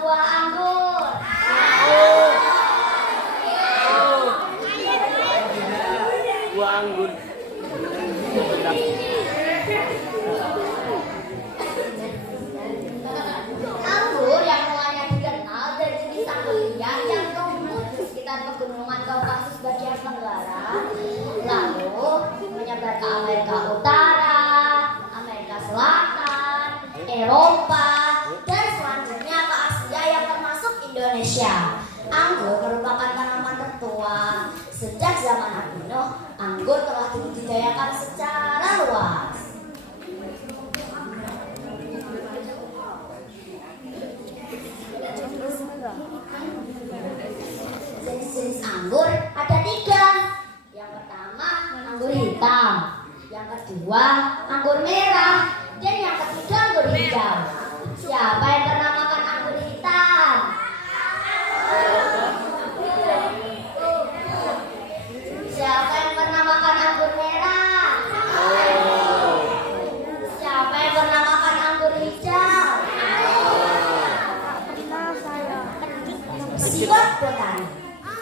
buah anggur? Buah anggur. Anggur yang mulanya dikenal dari jenis angguria yang tumbuh di sekitar pegunungan Kaukasus bagian tenggara, lalu menyebar ke Amerika Utara, Amerika Selatan, Eropa, dan selanjutnya ke Asia yang termasuk Indonesia. Anggur merupakan tanaman tertua. Sejak zaman Nabi Nuh, anggur telah dibudidayakan secara luas. Jenis anggur ada 3. Yang pertama anggur hitam, yang kedua anggur merah, dan yang ketiga anggur hijau. Siapa yang pernah makan anggur hitam? Siapa yang pernah makan anggur merah? Siapa yang pernah makan anggur hijau? Sifat botani.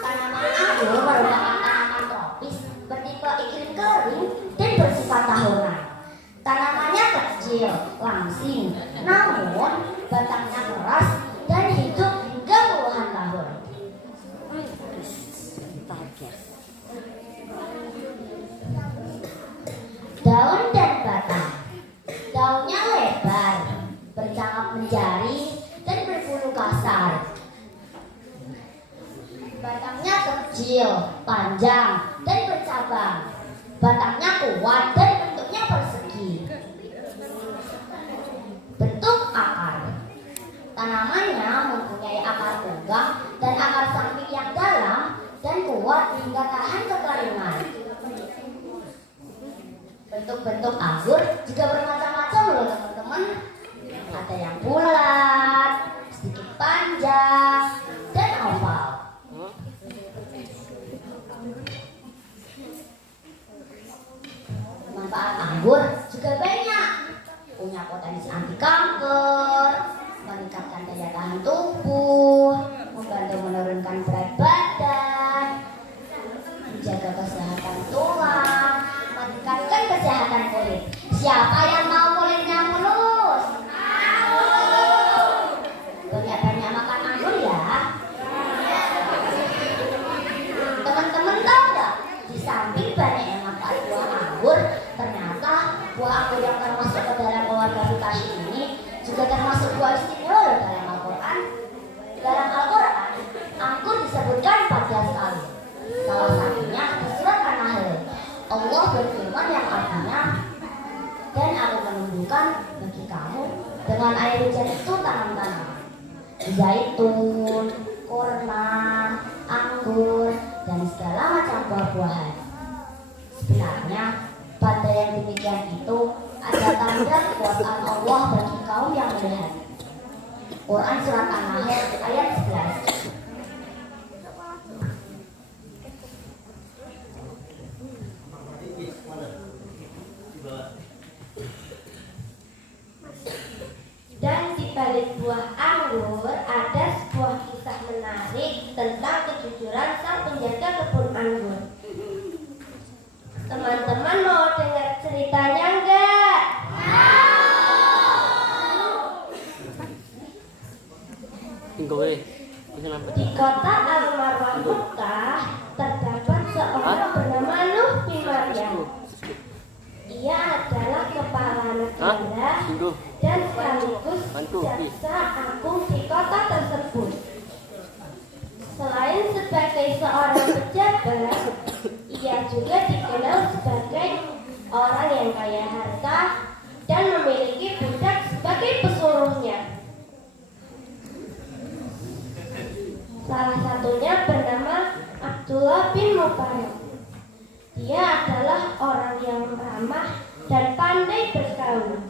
Tanaman anggur merupakan tanaman tropis bertipe iklim kering dan bersifat tahunan. Tanamannya kecil, langsing, namun batangnya keras dan hidup hingga puluhan tahun. Daun dan batang. Daunnya lebar, bercangkap menjari, dan berbulu kasar. Batangnya kecil, panjang, dan bercabang. Batangnya kuat dan bentuknya persegi. Bentuk akar. Tanamannya mempunyai akar tunggang dan akar samping yang dalam dan kuat hingga tahan kekeringan. Bentuk-bentuk anggur juga bermacam-macam loh teman-teman. Ada yang bulat, sedikit panjang, dan oval. Manfaat anggur juga banyak. Punya potensi anti kanker, meningkatkan daya tahan tubuh, membantu menurunkan berat badan, menjaga kesehatan tulang, meningkatkan kesehatan kulit. Siapa yang mau kulitnya mulus? Banyak-banyak makan anggur ya. Teman-teman tahu nggak? Di samping banyaknya manfaat buah anggur, ternyata buah anggur yang termasuk ke dalam keluarga fitaceae ini juga termasuk buah istimewa dalam Al-Quran. Dalam Al-Quran, anggur disebutkan 14 kali. Salah satunya di surat An-Nahl. Allah berfirman yang artinya, dan aku menumbuhkan bagi kamu dengan air hujan itu tanam-tanam zaitun, kurma, anggur, dan segala macam buah-buahan. Sebenarnya pada yang demikian itu ada tanda kekuasaan Allah bagi kaum yang melihat. Quran surat An-Nahl ayat 11. Dan di balik buah anggur ada sebuah kisah menarik tentang kejujuran sang penjaga kebun anggur. Teman-teman mau dengar ceritanya enggak? Di kota Al-Marwah Mekah terdapat seorang bernama Nuh bin Maryam. Ia adalah kepala negara dan sekaligus jaksa agung di kota tersebut. Selain sebagai seorang pejabat, ia juga dikenal sebagai orang yang kaya harta dan memiliki budak sebagai pesuruhnya. Salah satunya bernama Abdullah bin Mubarak. Dia adalah orang yang ramah dan pandai bergaul.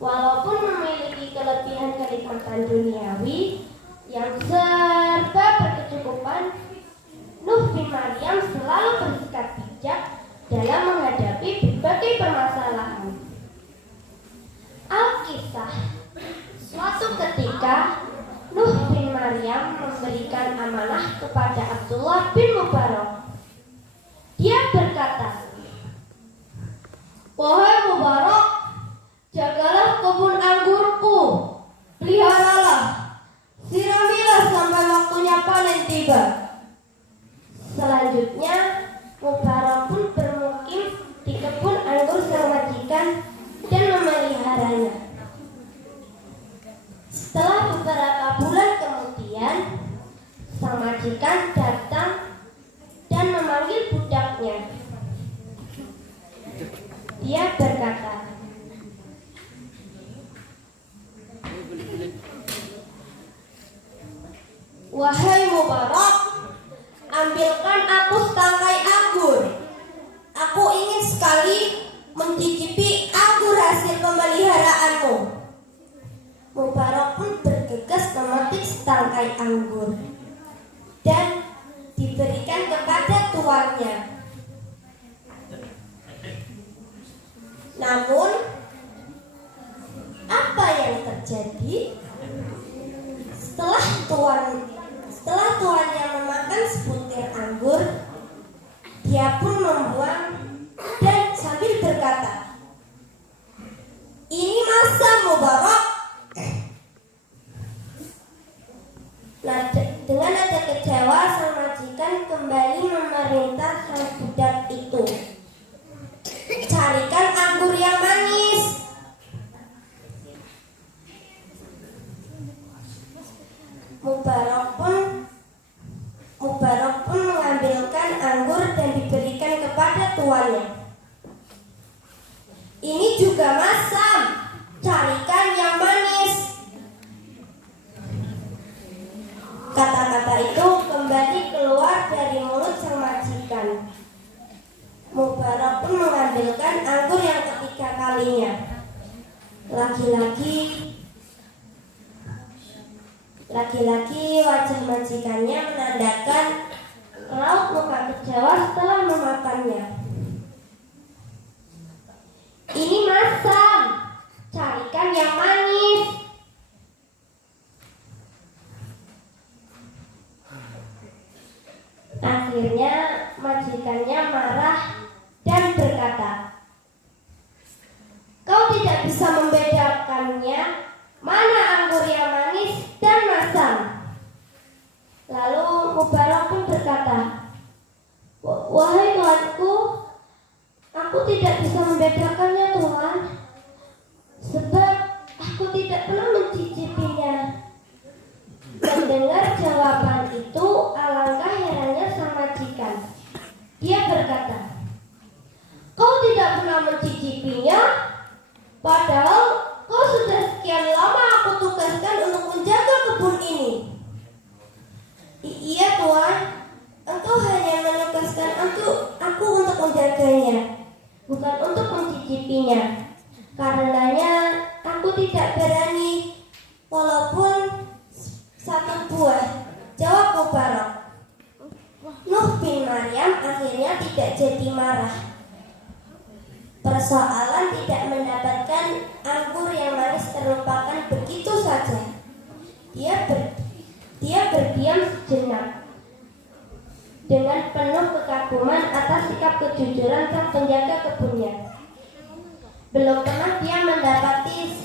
Walaupun memiliki kelebihan kenikmatan duniawi yang serba berkecukupan, Nuh bin Maryam selalu bersikap bijak dalam menghadapi berbagai permasalahan. Alkisah, suatu ketika memberikan amanah kepada Abdullah bin Mubarak. Dia berkata, "Wahai Mubarak, jagalah kebun anggurku, peliharalah, siramilah sampai waktunya panen tiba." Selanjutnya, Mubarak pun bermukim di kebun anggur sang majikan dan memeliharanya. Setelah beberapa bulan kemudian, sang majikan datang dan memanggil budaknya. Dia berkata, "Wahai Mubarak, ambilkan aku setangkai anggur. Aku ingin sekali mencicipi anggur hasil pemeliharaanmu." Mubarak pun bergegas memetik setangkai anggur dan diberikan kepada tuannya. Namun, apa yang terjadi? Setelah tuannya memakan sebutir anggur, dia pun membuang dan sambil berkata, "Ini masa Mubarak." Dengan nada kecewa, sang majikan kembali memerintah sang budak itu, "Carikan anggur yang manis." Mubarak pun mengambilkan anggur dan diberikan kepada tuannya. "Ini juga masam, carikan yang manis." Kata-kata itu kembali keluar dari mulut sang majikan. Mubarak pun mengambilkan anggur yang ketiga kalinya. Lagi-lagi wajah majikannya menandakan raut muka kecewa setelah memakannya. "Ini masam, carikan yang manis." Akhirnya majikannya marah dan berkata, "Kau tidak bisa membedakannya mana anggur yang manis dan masam." Lalu Mubarak pun berkata, "Wahai tuanku, aku tidak bisa membedakannya, Tuhan, sebab aku tidak pernah mencicipinya." Mendengar jawaban itu, alangkah herannya sang majikan. Dia berkata, "Kau tidak pernah mencicipinya, padahal kau sudah sekian lama aku tugaskan untuk menjaga kebun ini." "Iya Tuan, engkau hanya menugaskan aku untuk menjaganya, bukan untuk mencicipinya. Karenanya aku tidak berani, walaupun satu buah," jawab Mubarak. Nuh bin Maryam akhirnya tidak jadi marah. Persoalan tidak mendapatkan anggur yang manis terlupakan begitu saja. Dia berdiam sejenak dengan penuh kekaguman atas sikap kejujuran sang penjaga kebunnya. Belum pernah dia mendapati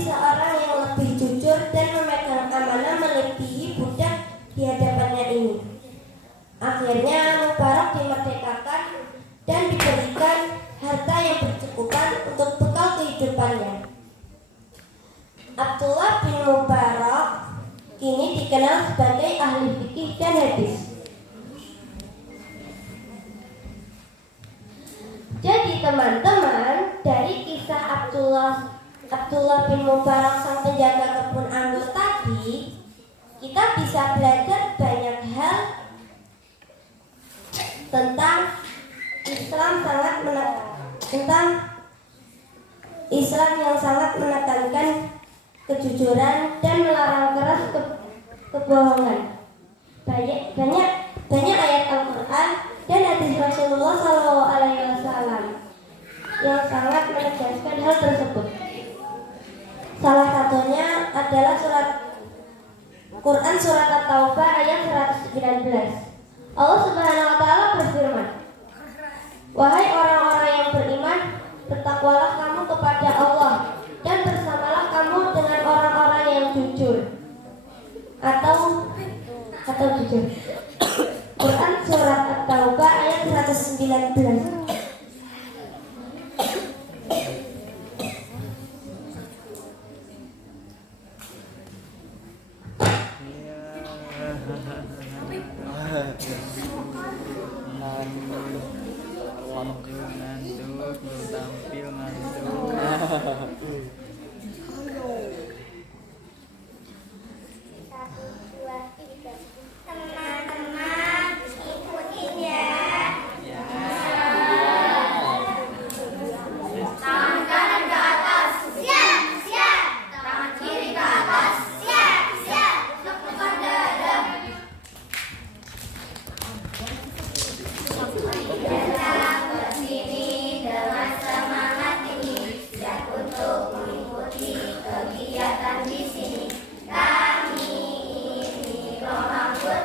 seorang yang lebih jujur dan memegang amanah melebihi budak di hadapannya ini. Akhirnya Mubarak dimerdekakan dan diberikan harta yang bercukupan untuk bekal kehidupannya. Abdullah bin Mubarak kini dikenal sebagai ahli fikih dan hadis. Jadi teman-teman, dari kisah Abdullah bin Mubarak sang penjaga kebun anggur tadi, kita bisa belajar banyak hal tentang Islam yang sangat menekankan kejujuran dan melarang keras kebohongan. Banyak ayat Al-Quran dan hadis Rasulullah SAW yang sangat menegaskan hal tersebut. Salah satunya adalah surat Quran Surat At-Taubah ayat 119. Allah Subhanahu wa Ta'ala berfirman, wahai orang-orang yang beriman, bertakwalah kamu kepada Allah dan bersamalah kamu dengan orang-orang yang jujur atau jujur. Quran Surat At-Taubah ayat 119. Ngantuk, tampil ngantuk. Teman-teman, ikutin ya. Tangan kanan ke atas, siap, siap. Tangan kiri ke atas, siap, siap. Tepukan dada. Datang ke sini dengan semangat tinggi, siap untuk mengikuti kegiatan di sini. Kami ini Roh Anggur,